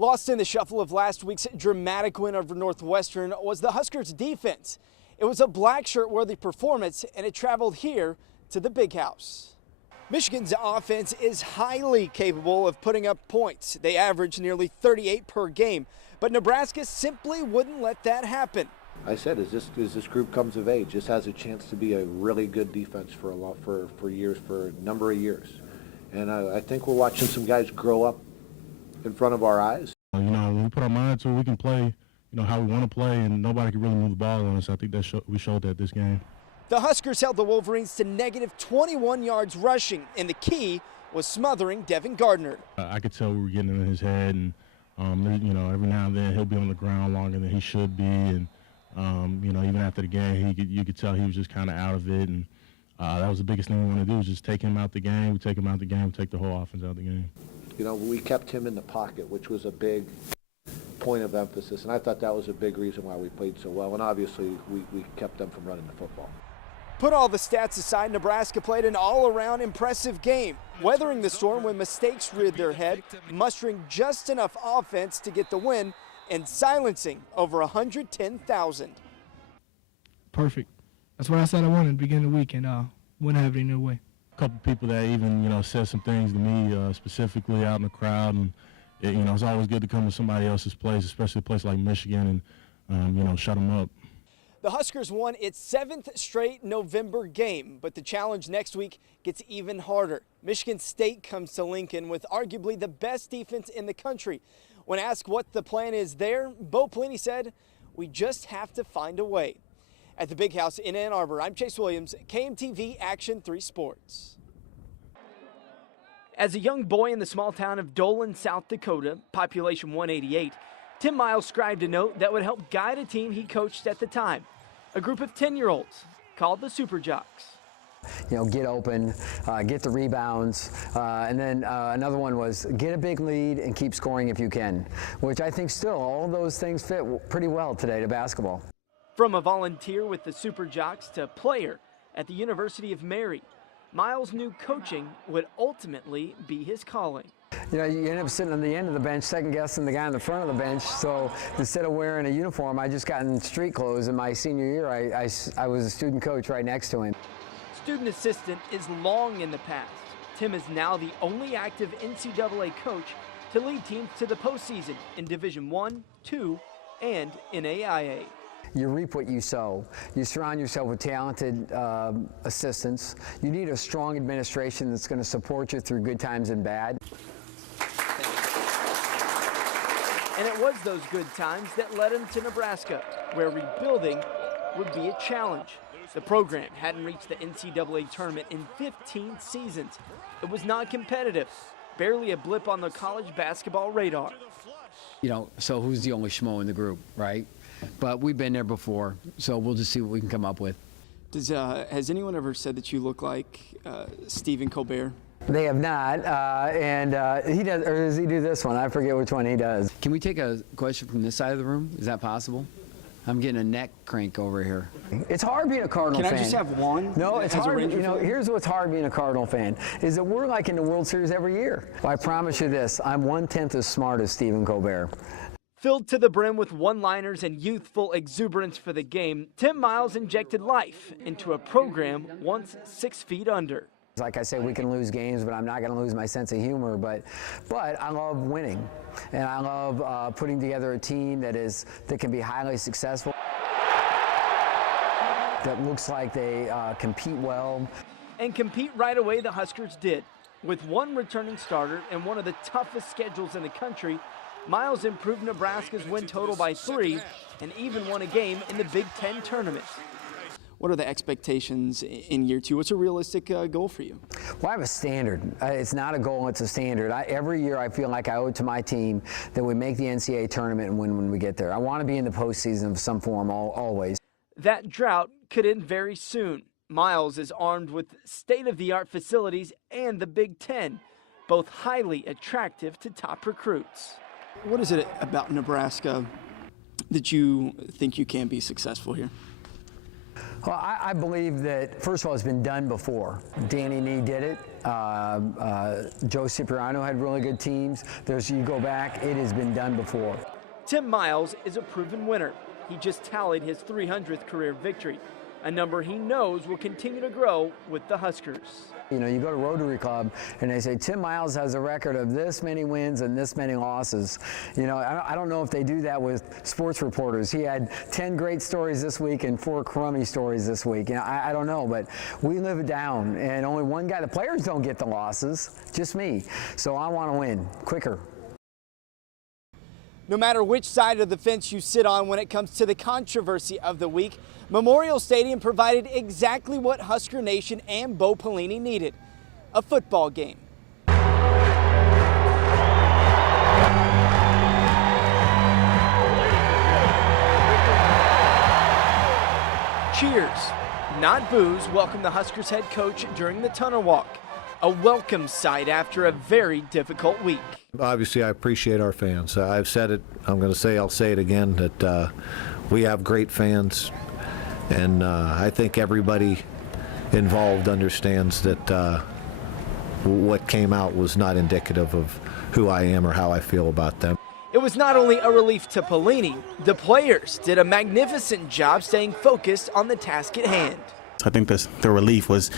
Lost in the shuffle of last week's dramatic win over Northwestern was the Huskers' defense. It was a black shirt-worthy performance, and it traveled here to the Big House. Michigan's offense is highly capable of putting up points. They average nearly 38 per game, but Nebraska simply wouldn't let that happen. I said, as this group comes of age, this has a chance to be a really good defense for a number of years. And I think we're watching some guys grow up in front of our eyes. When we put our mind to it, we can play, how we want to play, and nobody can really move the ball on us. I think we showed that this game. The Huskers held the Wolverines to negative 21 yards rushing, and the key was smothering Devin Gardner. I could tell we were getting in his head, and every now and then he'll be on the ground longer than he should be, and even after the game, you could tell he was just kind of out of it, and that was the biggest thing we want to do, is just take him out the game. We take him out the game, we take the whole offense out the game. We kept him in the pocket, which was a big point of emphasis, and I thought that was a big reason why we played so well, and obviously we kept them from running the football. Put all the stats aside, Nebraska played an all-around impressive game, weathering the storm when mistakes reared their head, mustering just enough offense to get the win, and silencing over 110,000. Perfect. That's what I said I wanted at the beginning of the week, and wouldn't have it any other way. A couple people that even, said some things to me specifically out in the crowd, and it's always good to come to somebody else's place, especially a place like Michigan, and shut them up. The Huskers won its 7th straight November game, but the challenge next week gets even harder. Michigan State comes to Lincoln with arguably the best defense in the country. When asked what the plan is there, Bo Pelini said, "We just have to find a way." At the Big House in Ann Arbor, I'm Chase Williams, KMTV Action 3 Sports. As a young boy in the small town of Dolan, South Dakota, population 188, Tim Miles scribed a note that would help guide a team he coached at the time, a group of 10-year-olds called the Super Jocks. Get open, get the rebounds, and then another one was get a big lead and keep scoring if you can, which I think still all those things fit pretty well today to basketball. From a volunteer with the Super Jocks to player at the University of Mary, Miles knew coaching would ultimately be his calling. You end up sitting on the end of the bench, second-guessing the guy on the front of the bench. So instead of wearing a uniform, I just got in street clothes. In my senior year, I was a student coach right next to him. Student assistant is long in the past. Tim is now the only active NCAA coach to lead teams to the postseason in Division I, II, and NAIA. You reap what you sow. You surround yourself with talented assistants. You need a strong administration that's going to support you through good times and bad. And it was those good times that led him to Nebraska, where rebuilding would be a challenge. The program hadn't reached the NCAA tournament in 15 seasons. It was not competitive, barely a blip on the college basketball radar. So who's the only schmo in the group, right? But we've been there before, so we'll just see what we can come up with. Has anyone ever said that you look like Stephen Colbert? They have not, he does, or does he do this one? I forget which one he does. Can we take a question from this side of the room? Is that possible? I'm getting a neck crank over here. It's hard being a Cardinal fan. Can I just have one? No, it's hard. Here's what's hard being a Cardinal fan, is that we're like in the World Series every year. I promise you this, I'm 1/10 as smart as Stephen Colbert. Filled to the brim with one-liners and youthful exuberance for the game, Tim Miles injected life into a program once 6 feet under. Like I say, we can lose games, but I'm not going to lose my sense of humor. But I love winning, and I love putting together a team that can be highly successful, that looks like they compete well. And compete right away the Huskers did. With one returning starter and one of the toughest schedules in the country, Miles improved Nebraska's win total by 3 and even won a game in the Big Ten tournament. What are the expectations in year 2? What's a realistic goal for you? Well, I have a standard. It's not a goal, it's a standard. Every year I feel like I owe it to my team that we make the NCAA tournament and win when we get there. I want to be in the postseason of some form always. That drought could end very soon. Miles is armed with state-of-the-art facilities and the Big Ten, both highly attractive to top recruits. What is it about Nebraska that you think you can be successful here? Well, I believe that, first of all, it's been done before. Danny Nee did it. Joe Cipriano had really good teams. You go back, it has been done before. Tim Miles is a proven winner. He just tallied his 300th career victory, a number he knows will continue to grow with the Huskers. You know, you go to Rotary Club and they say Tim Miles has a record of this many wins and this many losses. You know, I don't know if they do that with sports reporters. He had 10 great stories this week and 4 crummy stories this week. You know, I don't know, but we live it down, and only one guy. The players don't get the losses, just me. So I want to win quicker. No matter which side of the fence you sit on when it comes to the controversy of the week, Memorial Stadium provided exactly what Husker Nation and Bo Pelini needed: a football game. Cheers, not boos, welcomed the Huskers head coach during the tunnel walk. A welcome sight after a very difficult week. Obviously, I appreciate our fans. I've said it, I'll say it again, that we have great fans, and I think everybody involved understands that what came out was not indicative of who I am or how I feel about them. It was not only a relief to Pelini, the players did a magnificent job staying focused on the task at hand. I think the relief was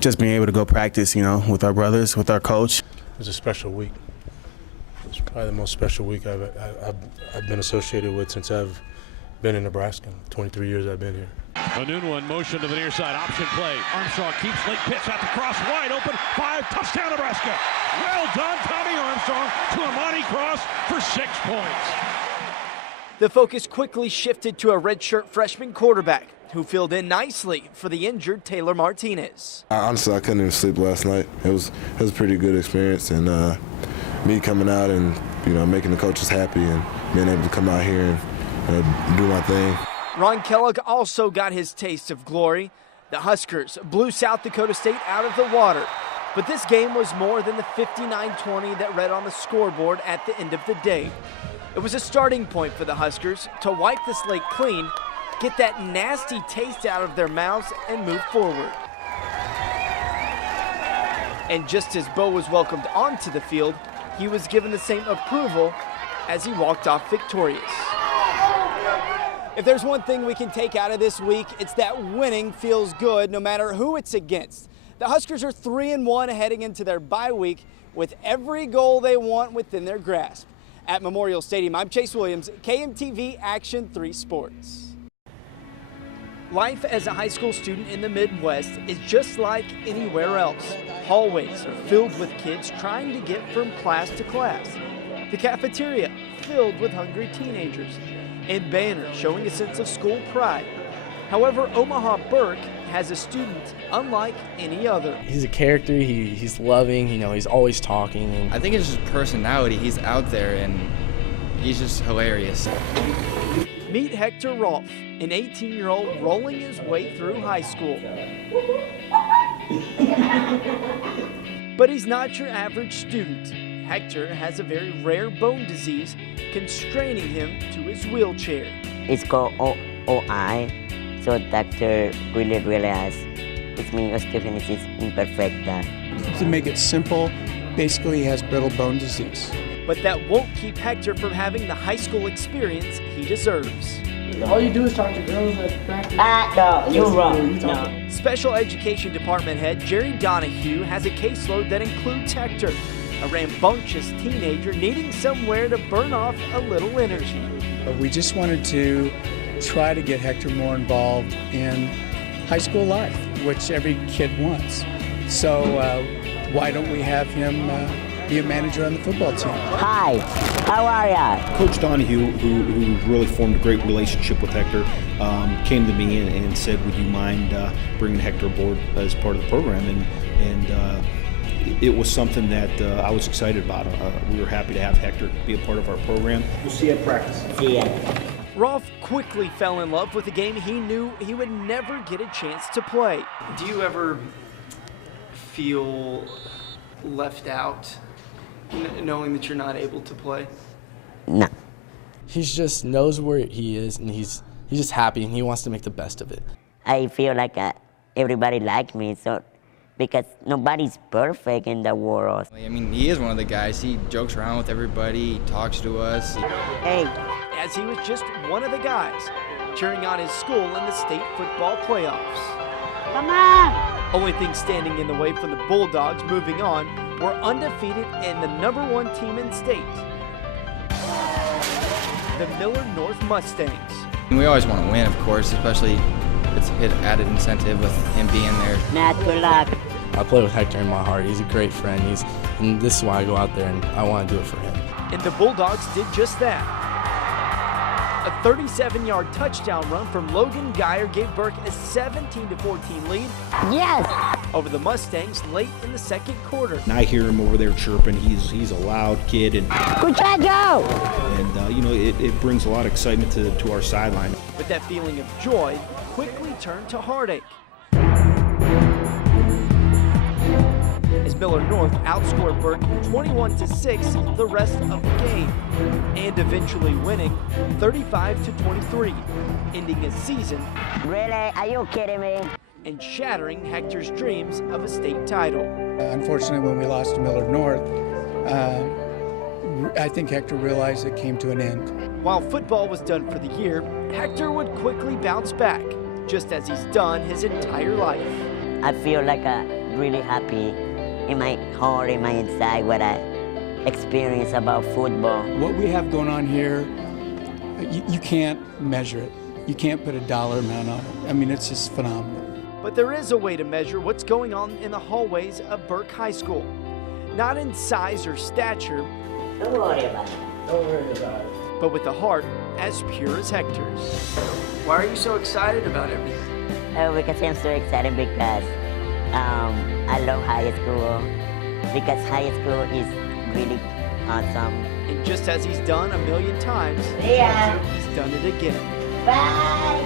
just being able to go practice, you know, with our brothers, with our coach. It was a special week. It's probably the most special week I've been associated with since I've been in Nebraska. 23 years I've been here. A new one, motion to the near side, option play. Armstrong keeps late pitch out the cross, wide open, 5, touchdown Nebraska. Well done, Tommy Armstrong to Amani Cross for 6 points. The focus quickly shifted to a redshirt freshman quarterback who filled in nicely for the injured Taylor Martinez. Honestly, I couldn't even sleep last night. It was a pretty good experience, and me coming out and, you know, making the coaches happy and being able to come out here and do my thing. Ron Kellogg also got his taste of glory. The Huskers blew South Dakota State out of the water. But this game was more than the 59-20 that read on the scoreboard at the end of the day. It was a starting point for the Huskers to wipe the slate clean, get that nasty taste out of their mouths, and move forward. And just as Bo was welcomed onto the field, he was given the same approval as he walked off victorious. If there's one thing we can take out of this week, it's that winning feels good no matter who it's against. The Huskers are 3-1 heading into their bye week with every goal they want within their grasp. At Memorial Stadium, I'm Chase Williams, KMTV Action 3 Sports. Life as a high school student in the Midwest is just like anywhere else. Hallways are filled with kids trying to get from class to class. The cafeteria filled with hungry teenagers, and banners showing a sense of school pride. However, Omaha Burke has a student unlike any other. He's a character, he's loving, you know, he's always talking. And I think it's just personality. He's out there and he's just hilarious. Meet Hector Rolfe, an 18-year-old rolling his way through high school. But he's not your average student. Hector has a very rare bone disease constraining him to his wheelchair. It's called OI, so doctor really has, it means osteoporosis imperfecta. To make it simple, basically he has brittle bone disease. But that won't keep Hector from having the high school experience he deserves. All you do is talk to girls at practice. No, you're wrong. No. Special Education Department Head Jerry Donahue has a caseload that includes Hector, a rambunctious teenager needing somewhere to burn off a little energy. We just wanted to try to get Hector more involved in high school life, which every kid wants. So why don't we have him be a manager on the football team? Hi, how are ya? Coach Donahue, who really formed a great relationship with Hector, came to me and said, would you mind bringing Hector aboard as part of the program? And it was something that I was excited about. We were happy to have Hector be a part of our program. We'll see you at practice. See ya. Rolfe quickly fell in love with a game he knew he would never get a chance to play. Do you ever feel left out, knowing that you're not able to play? No. He just knows where he is, and he's just happy, and he wants to make the best of it. I feel like everybody likes me, so because nobody's perfect in the world. I mean, he is one of the guys. He jokes around with everybody, he talks to us. Hey. As he was just one of the guys cheering on his school in the state football playoffs. Come on! Only thing standing in the way from the Bulldogs moving on were undefeated and the #1 team in state, the Miller North Mustangs. We always want to win, of course, especially it's an added incentive with him being there. Matt, good luck. I play with Hector in my heart. He's a great friend. And this is why I go out there and I want to do it for him. And the Bulldogs did just that. A 37-yard touchdown run from Logan Geyer gave Burke a 17-14 lead. Yes! Over the Mustangs late in the second quarter. And I hear him over there chirping. He's a loud kid, and good try, Joe! And you know, it brings a lot of excitement to our sideline. But that feeling of joy quickly turned to heartache as Miller North outscored Burke 21-6 the rest of the game, and eventually winning 35-23, ending a season. Really? Are you kidding me? And shattering Hector's dreams of a state title. Unfortunately, when we lost to Miller North, I think Hector realized it came to an end. While football was done for the year, Hector would quickly bounce back, just as he's done his entire life. I feel like really happy in my heart, in my inside, what I experience about football. What we have going on here, you can't measure it. You can't put a dollar amount on it. I mean, it's just phenomenal. But there is a way to measure what's going on in the hallways of Burke High School. Not in size or stature, Don't worry about it. Don't worry about it. but with a heart as pure as Hector's. Why are you so excited about everything? Oh, because I'm so excited because I love high school. Because high school is really awesome. And just as he's done a million times, Yeah. he's done it again. Bye!